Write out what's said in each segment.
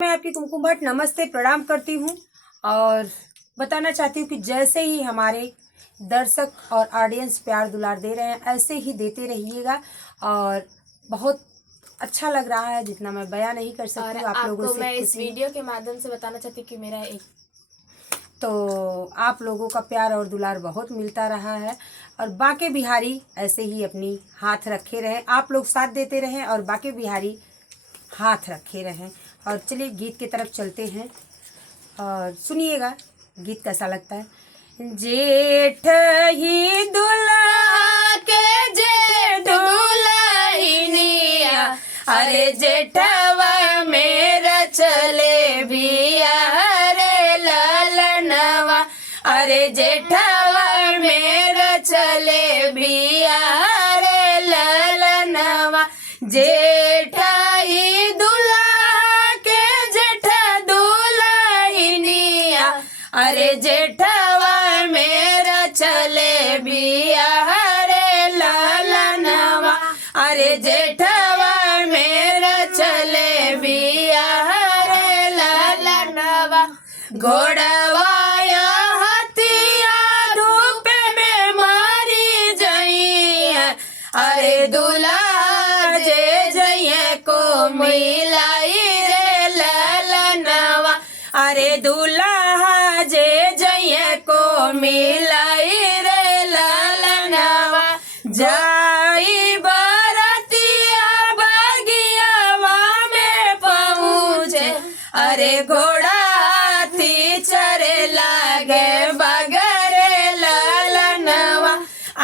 मैं आपकी कुमकुम भट्ट नमस्ते प्रणाम करती हूँ और बताना चाहती हूँ कि जैसे ही हमारे दर्शक और ऑडियंस प्यार दुलार दे रहे हैं ऐसे ही देते रहिएगा। और बहुत अच्छा लग रहा है, जितना मैं बयां नहीं कर सकती हूँ। आप लोगों से मैं इस वीडियो के माध्यम से बताना चाहती हूँ कि मेरा तो आप लोगों का प्यार और दुलार बहुत मिलता रहा है और बाके बिहारी ऐसे ही अपनी हाथ रखे रहें, आप लोग साथ देते रहें और बाके बिहारी हाथ रखे रहें। और चलिए गीत की तरफ चलते हैं और सुनिएगा गीत कैसा लगता है। जेठ ही दुल्हा के जेठ दुल्हनिया, अरे जेठवा मेरा चले बिया रे ललनवा, अरे जेठवा मेरा चले बिया रे ललनवा। जेठा ही दुल्हा के जेठ दुल्हनिया, अरे जेठवा मेरा चले बिया रे ललनवा, अरे जेठवा मेरा चले बिया रे ललनवा। घोड़वाया हथिया धूप में मारी जइया, अरे दूल्हा जे जइया को मिलाई रे ललनवा, अरे दूल्हा जे जइया को मिलाई रे ललनवा। जाई बरतिया बगियावा में पहुँचे, अरे घोड़ा हाथी चरे लागे बगरे ललनवा,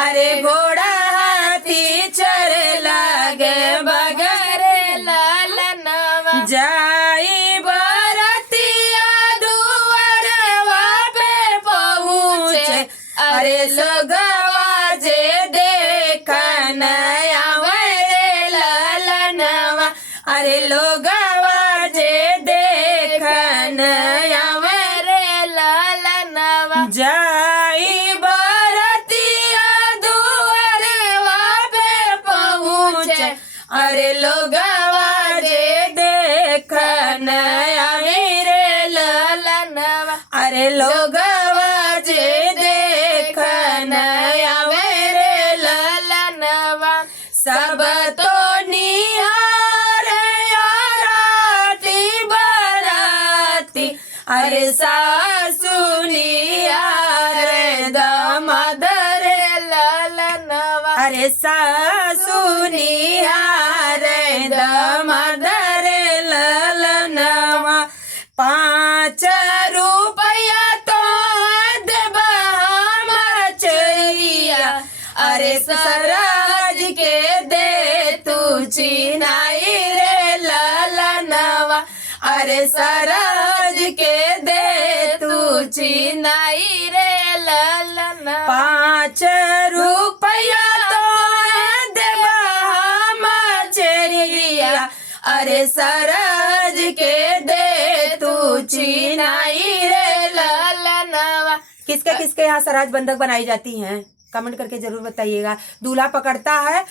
अरे घोड़ा हाथी चरे लागे बगरे ललनवा। जाई बरतिया दुआरवा पे पहुँचे, अरे लोगवा जे देखन आवे रे ललनवा, अरे लोगवा जे देखन आवे रे ललनवा। जाई बरतिया दुआरवा पे पहुँचे, अरे लोगवा जे देखन आवे रे ललनवा, अरे लोगवा जे देखन आवे रे ललनवा। सब तो निहार आराती बराती, अरे सासु निहार दामाद रे ललनवा, अरे सासु निहार दामाद रे ललनवा। 5 रुपया तो देबा हमर चरिया, अरे सराज के दे तू चिनाई रे ललनवा, अरे सराज के दे तू चिनाई रे ललनवा। 5 रुपया तो देबा हमर चरिया, अरे सराज के दे तू चिनाई रे ललनवा। किसके किसके यहाँ सराज बंधक बनाई जाती हैं कमेंट करके जरूर बताइएगा। दूल्हा पकड़ता है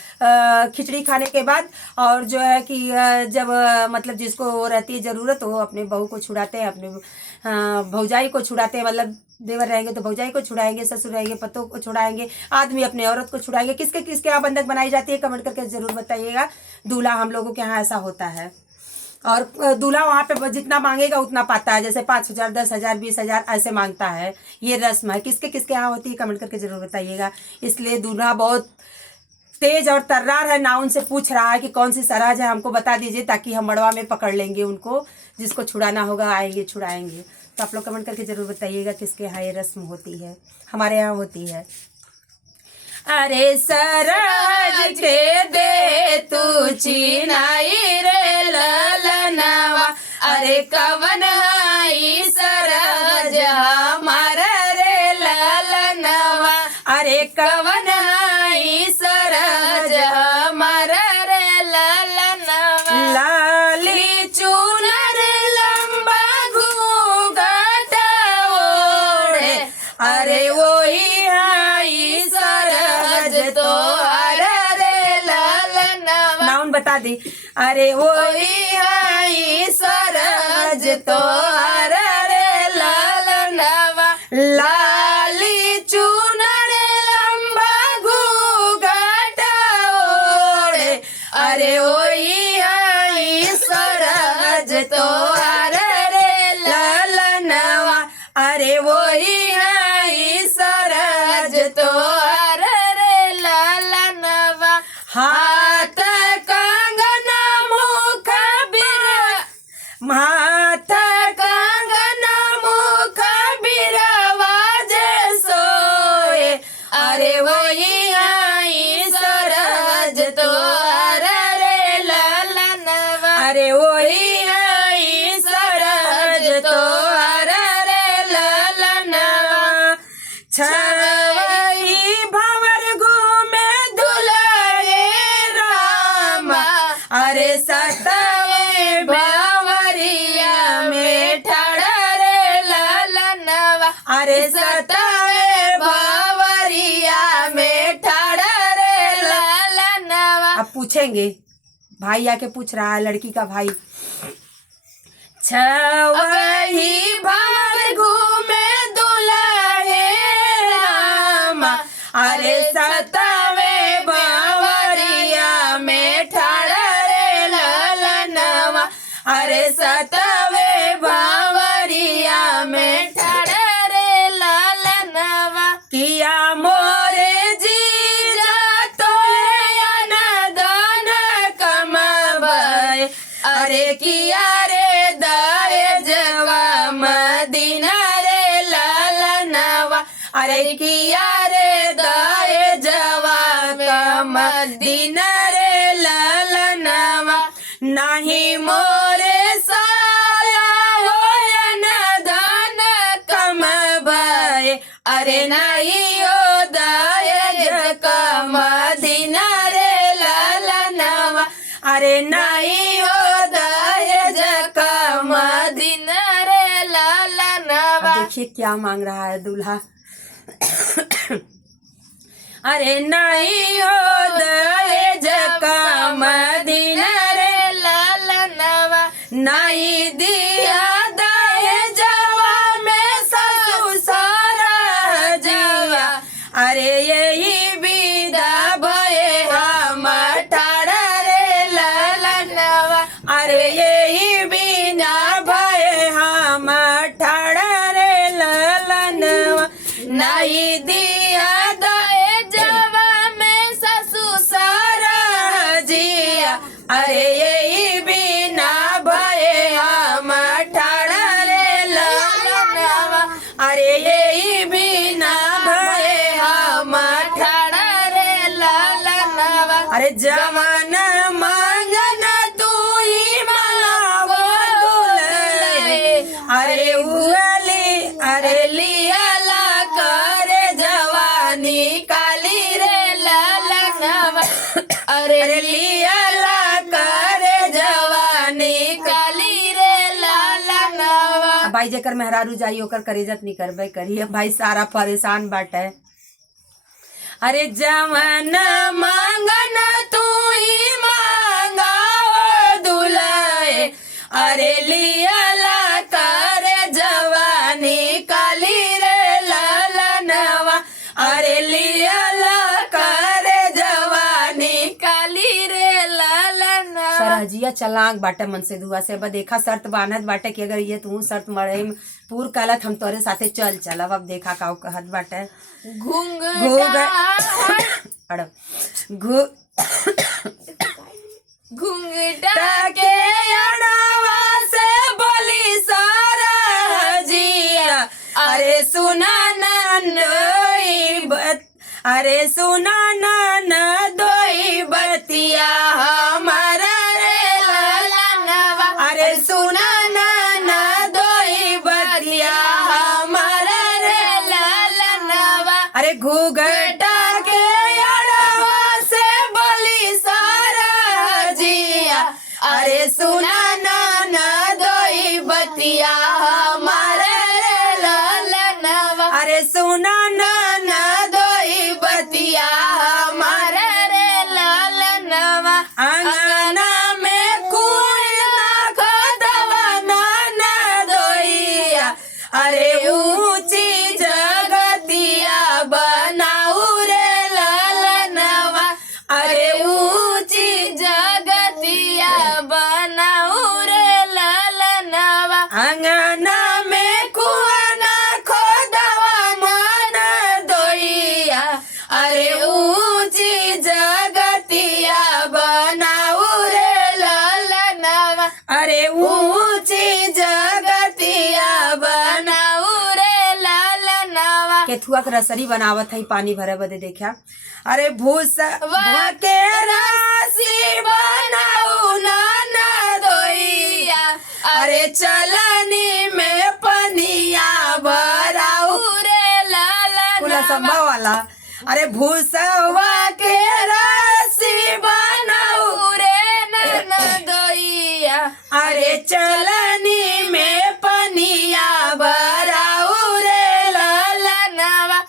खिचड़ी खाने के बाद, और जो है कि जब मतलब जिसको रहती है ज़रूरत वो अपने बहू को छुड़ाते हैं, अपने भौजाई को छुड़ाते हैं। मतलब देवर रहेंगे तो भौजाई को छुड़ाएंगे, ससुर रहेंगे पतों को छुड़ाएंगे, आदमी अपने औरत को छुड़ाएंगे। किसके किसके यहाँ बंधक बनाई जाती है कमेंट करके जरूर बताइएगा। दूल्हा हम लोगों के यहाँ ऐसा होता है और दूल्हा वहाँ पे जितना मांगेगा उतना पाता है, जैसे 5,000 10,000 20,000 ऐसे मांगता है। ये रस्म है। किसके किसके यहाँ होती है कमेंट करके जरूर बताइएगा। इसलिए दूल्हा बहुत तेज और तर्रार है ना, उनसे पूछ रहा है कि कौन सी सराज है हमको बता दीजिए ताकि हम मड़वा में पकड़ लेंगे उनको, जिसको छुड़ाना होगा आएंगे छुड़ाएंगे। तो आप लोग कमेंट करके जरूर बताइएगा किसके यहाँ ये रस्म होती है। हमारे यहाँ होती है। अरे सराज के दे तू चिनाई रे ललनवा, अरे कवन आई सराज हमारा रे ललनवा, अरे कवन आई सराज हमारा रे ललनवा। लाली चूनर लंबा घूंघट ओढ़े, अरे वही आई सरहद तो रे लाल नवा। नाउन बता दी। अरे वही आई सरहद सहज तोहर रे ललनवा लाली चुनर लंबा घूंघट ओढ़े अरे ओई आई सरहज तोहर रे ललनवा अरे वही आई सरहज तोहर रे ललनवा हाथ कंगना मुख हाथ कंगना मुख बिरवाजे सोए अरे वही आई सरहज तोहर रे ललनवा अरे वही आई सरहज तोहर रे ललनवा छवई भंवर घूमे दुलारे रामा अरे सतवे भंवरिया में ठाड़ा रे ललनवा अरे सतवे भंवरिया में ठाड़ा रे ललनवा। अब पूछेंगे, भाई आके पूछ रहा है लड़की का भाई। छवई भंवर घूमे दुलारे रामा अरे सतवे भंवरिया में ठाड़ा रे ललनवा अरे सतवे भंवरिया में ठाड़ा रे ललनवा किया मोरे जीजा तोरे अनदान कमावे अरे किया रे दहेजवा मदीना रे ललनवा अरे किया रे दहेजवा मदीना रे ललनवा नहीं मोरे साया होयन दान कमबाए अरे नहीं ओ दहेज कमदीना रे ललनवा अरे नहीं ओ दहेज कमदीना रे ललनवा। देखिए क्या मांग रहा है दूल्हा। अरे नहीं हो दहेज कमदीना रे ललनवा नहीं दिया दहेजवा में ससुर सारा जीवा अरे यही विदा भये हम ठाड़ा रे ललनवा अरे यही बिना भये हम ठाड़ा रे ललनवा नहीं दिया दहेजवा में ससुर सारा जिया अरे यही बिना भये हम ठाड़ा रे ललनवा अरे यही बिना भये हम ठाड़ा रे ललनवा अरे जवान मांगन तू ही मांगो दुल्हे अरे उगली अरे लियाला करे जवानी काली रे ललनवा अरे लियाला करे जवानी काली रे ललनवा। भाई जेकर मेहरारू जाई ओकर करेजत नहीं करबे करिए भाई सारा परेशान बाटे। अरे जवान मांगन तू ही मांगा दुल्हे अरे लियाला करे जवानी काली रे ललनवा अरे लियाला करे जवानी काली रे ललनवा। सरहजिया चलाक बाटे मन से दुआ से देखा शर्त बांधत बाटे कि अगर ये तू शर्त मरे पूर कलत हम तोरे साथे चल चलब। अब देखा का कहत बाटे घूंघटा के अड़वा से बोली सारा जिया अरे सुना नंदोई अरे सुना नंदोई बतिया हमारा रे ललनवा अरे सुना नंदोई बतिया हमारा रे ललनवा अरे घूंघटा के अड़वा से बोली सारा जिया अरे सुना नंदोई बतिया हमारा रे ललनवा अरे सुना नंदोई बतिया हमारा रे ललनवा। अंगना में कोई ना खदवा ना अरे ऊंची जगतिया बनाऊ रे ललनवा अरे ऊंची जगतिया बनाऊ रे ललनवा अंगना में कुआना खोदवा मन दोइया अरे ऊंची जगतिया बनाऊ रे ललनवा अरे ऊंची जगतिया बनाऊ रे ललनवा केथुआ के रसरी बनावत है पानी भरे बदे देखा अरे भूसा के राशि बनाऊ नाना दोइया अरे चलनी में पनिया भराऊ रे कुला ललनवा संभा वाला अरे भूसवा के राशि बनाऊ रे ननदोइया अरे चलनी में पनिया भराऊ रे ललनवा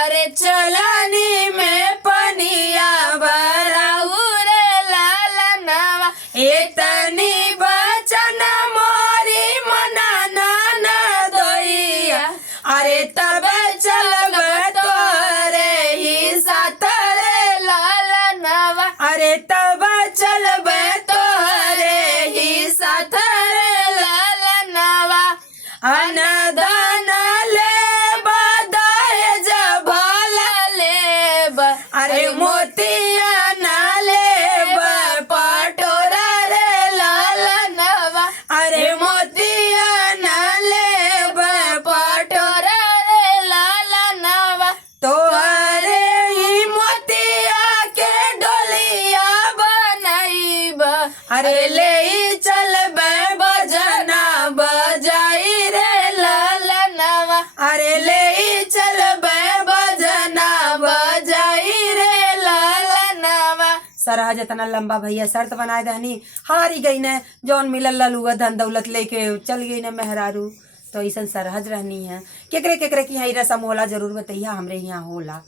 अरे चलनी में पनिया भराऊ रे ललनवा इतनी बचन मोरी मना नाना दोइया अरे तब चलब तोरे ही साथ रे ललनवा अरे तब चलब तोरे ही साथ रे ललनवा अनदान ले बदाय जभल लेब अरे मोतिया न ले पटोरा रे ललनवा अरे मोतिया न ले पटोरा रे ललनवा तोहरे ही मोतिया के डोलिया बनाइब अरे ले चलबे बजना बजाई रे ललनवा अरे ले चलबे बजना बजाई रे ललनवा सरहा जितना लंबा भैया शर्त बनाए दहनी हारी गई न जौन मिलल ललुआ धन दौलत लेके चल गई न मेहरारू तो ऐसा सरहज रहनी है केकरे केकरे की यहाँ रसम होला जरूर बताइए हमरे यहाँ होला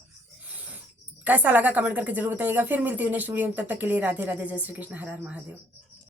कैसा लगा कमेंट करके जरूर बताइएगा फिर मिलती हूँ नेक्स्ट वीडियो में तब तक के लिए राधे राधे जय श्री कृष्ण हर हर महादेव।